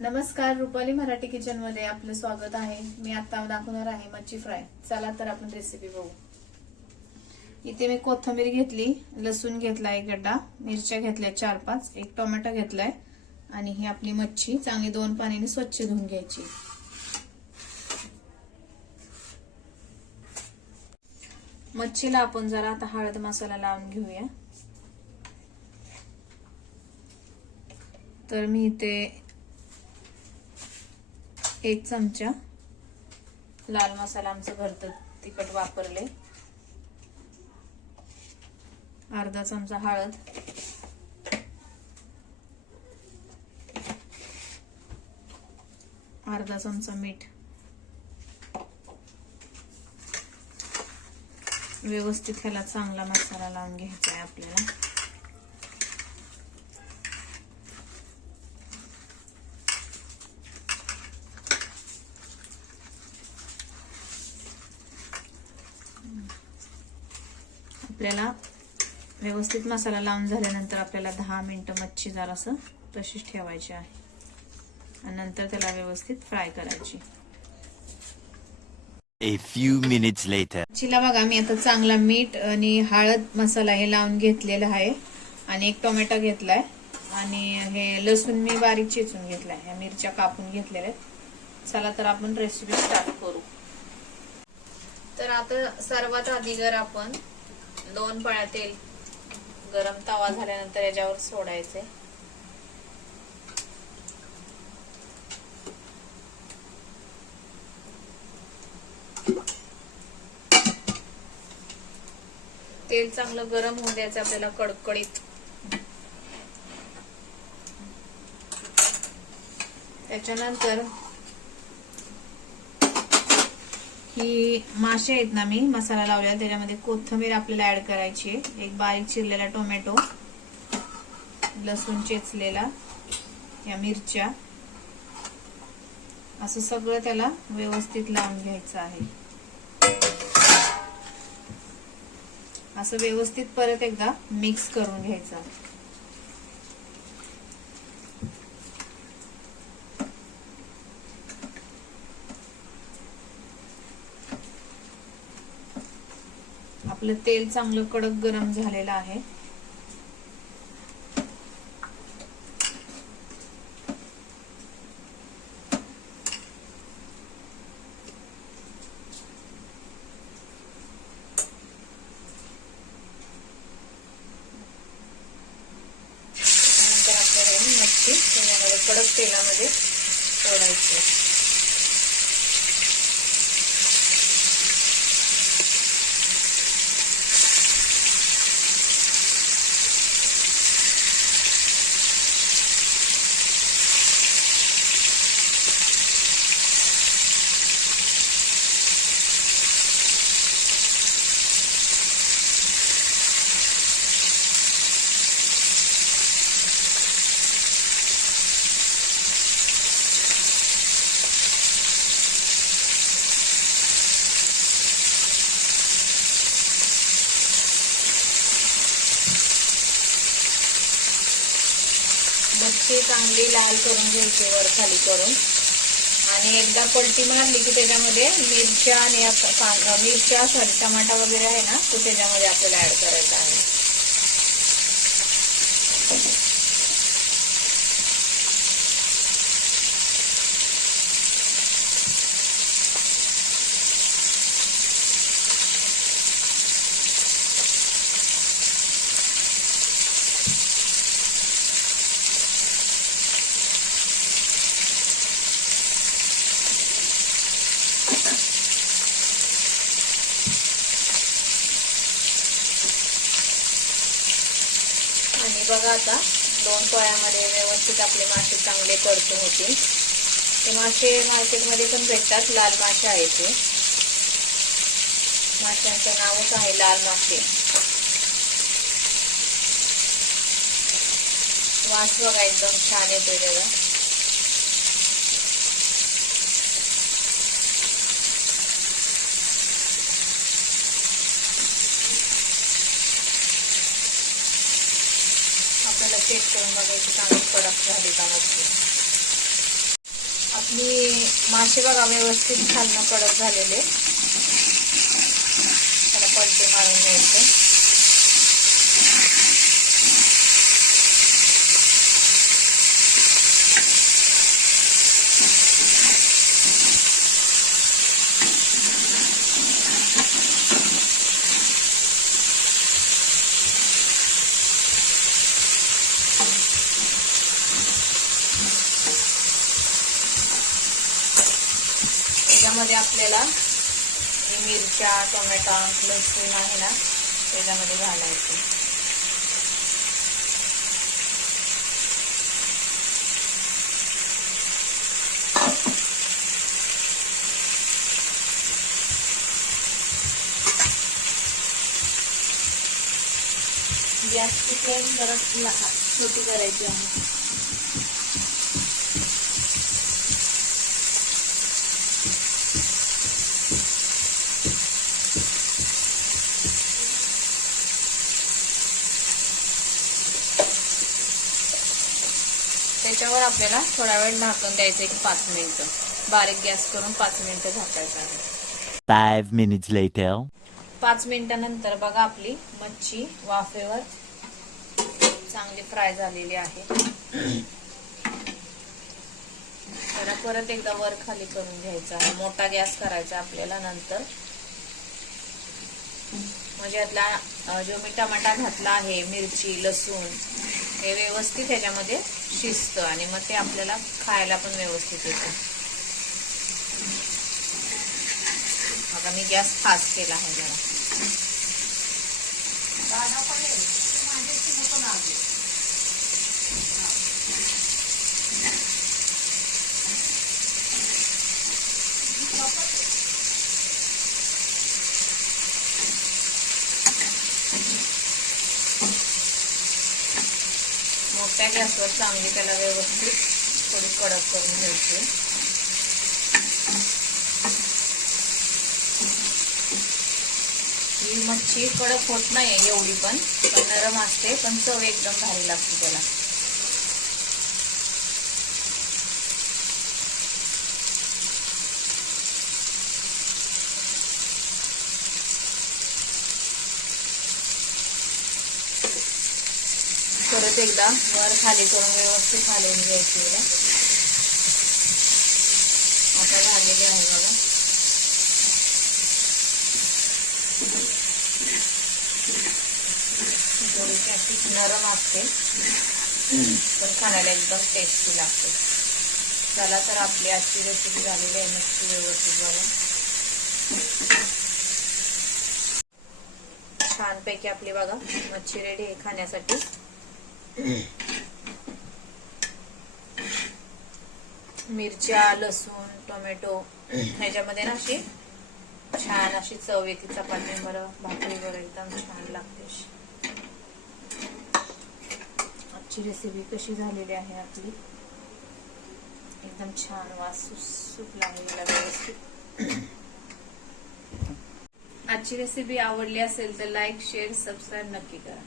नमस्कार, रुपाली मराठी किचन मध्ये आपलं स्वागत आहे। मी आता दाखवणार आहे मच्छी फ्राय। चला तर आपण रेसिपी बघू। इथे मी कोथिंबीर घेतली, लसूण घेतला एक गड्डा, मिरच्या घेतल्या 4-5, एक टोमॅटो घेतलाय आणि ही आपली मच्छी चांगली 2 पाण्याने स्वच्छ धुवून घ्यायची। मच्छीला आपण जरा आता हळद मसाला लावून घेऊया। तर मी इथे 1 चमचा लाल मसाला आमचं घरचं तिखट वापरले, अर्धा चमचा हळद, अर्धा चमचा मीठ, व्यवस्थित ह्याला चांगला मसाला लावून घ्यायचा आहे आपल्याला। आपल्याला व्यवस्थित मसाला लावून झाल्यानंतर आपल्याला 10 मिनिटं मच्छी जरासं तशीच ठेवायची आहे आणि नंतर त्याला व्यवस्थित फ्राय करायची। A few minutes later. मच्छीला बघा मी आता चांगला मीठ आणि हळद मसाला हे लावून घेतलेला आहे आणि एक टोमॅटो घेतलाय आणि हे लसूण मी बारीक चिचून घेतलाय, ह्या मिरच्या कापून घेतलेल्या आहेत। चला तर आपण रेसिपी स्टार्ट करू। तर आता सर्वात आधी जर आपण 2 पळ्या तेल गरम तवा झाल्यानंतर याच्यावर सोडायचे। तेल चांगलं गरम होऊ द्यायचं आपल्याला कडकडीत। त्याच्यानंतर ही मासे आहेत ना, मी मसाला लावलेला त्याच्यामध्ये कोथिंबीर आपल्याला ऍड करायची आहे, एक बारीक चिरलेला टोमॅटो, लसूण चेचलेला, या मिरच्या, असं सगळं त्याला व्यवस्थित लावून घ्यायचं आहे। असं व्यवस्थित परत एकदा मिक्स करून घ्यायचं। आपलं तेल चांगलं कडक गरम झालेलं आहे। मच्छी त्याच्यामध्ये कडक तेलामध्ये सोडायची। मच्छी चांगली लाल करून घ्यायची वर खाली करून, आणि एकदा पलटी मारली की त्याच्यामध्ये मिरच्या आणि टमाटा वगैरे आहे ना, तो त्याच्यामध्ये आपल्याला ऍड करायचा आहे। आणि बघा आता 2 पोळ्यामध्ये व्यवस्थित आपले मासे चांगले परतून होतील। ते मासे मार्केटमध्ये पण भेटतात, लाल मासे आहेत ते, माशांचं नावच आहे लाल मासे। वास बघा एकदम छान येतोय त्याचा। आपल्याला चेक करून बघायची चांगली कडक झाली का मच्छी। आपली मासे बघा व्यवस्थित खालनं कडक झालेले. त्याला पलटे मारून घ्यायचे. त्याच्यामध्ये आपल्याला मिरच्या, टोमॅटो, लसूण आहे ना त्याच्यामध्ये घालायचं. गॅसची फ्लेम जरा छोटी करायची आहे. त्याच्यावर आपल्याला थोडा वेळ झाकून द्यायचं एक 5 मिनिटं. बारीक गॅस करून 5 मिनिटं झाकायचं आहे. 5 minutes later. 5 मिनिटानंतर बघा आपली मच्छी वाफेवर चांगली फ्राय झालेली आहे. तर परत एकदा वर खाली करून घ्यायचा आहे. मोठा गॅस करायचा आपल्याला नंतर. म्हणजे यातला जो मी टमाटा घातला आहे, मिरची, लसूण हे व्यवस्थित ह्याच्यामध्ये शिजतं आणि मग ते आपल्याला खायला पण व्यवस्थित येतं. आता मी गॅस फास्ट केला आहे जरा. मोठ्या गॅसवर चांगली त्याला व्यवस्थित थोडी कडक करून घ्यायची. ही मच्छी कडक होत नाही एवढी पण नरम असते, पण चव एकदम भारी लागते त्याला. परत एकदा वर खाली करून व्यवस्थित हलवून घ्यायची. आता झालेली आहे बघा. थोडीशी अशी नरम असते पण खाण्याला एकदम टेस्टी लागते. चला तर आपली आजची रेसिपी झालेली आहे मच्छी व्यवस्थित बघा. छानपैकी आपली बघा मच्छी रेडी आहे खाण्यासाठी. मिरच्या, लसूण, टोमॅटो ह्याच्यामध्ये ना अशी छान अशी चव येते. चपाती बरं, भाकरी बरं एकदम छान लागते. आजची रेसिपी कशी झालेली आहे आपली, एकदम छान वास सुटला आहे व्यवस्थित. आजची रेसिपी आवडली असेल तर लाईक, शेअर, सबस्क्राईब नक्की करा.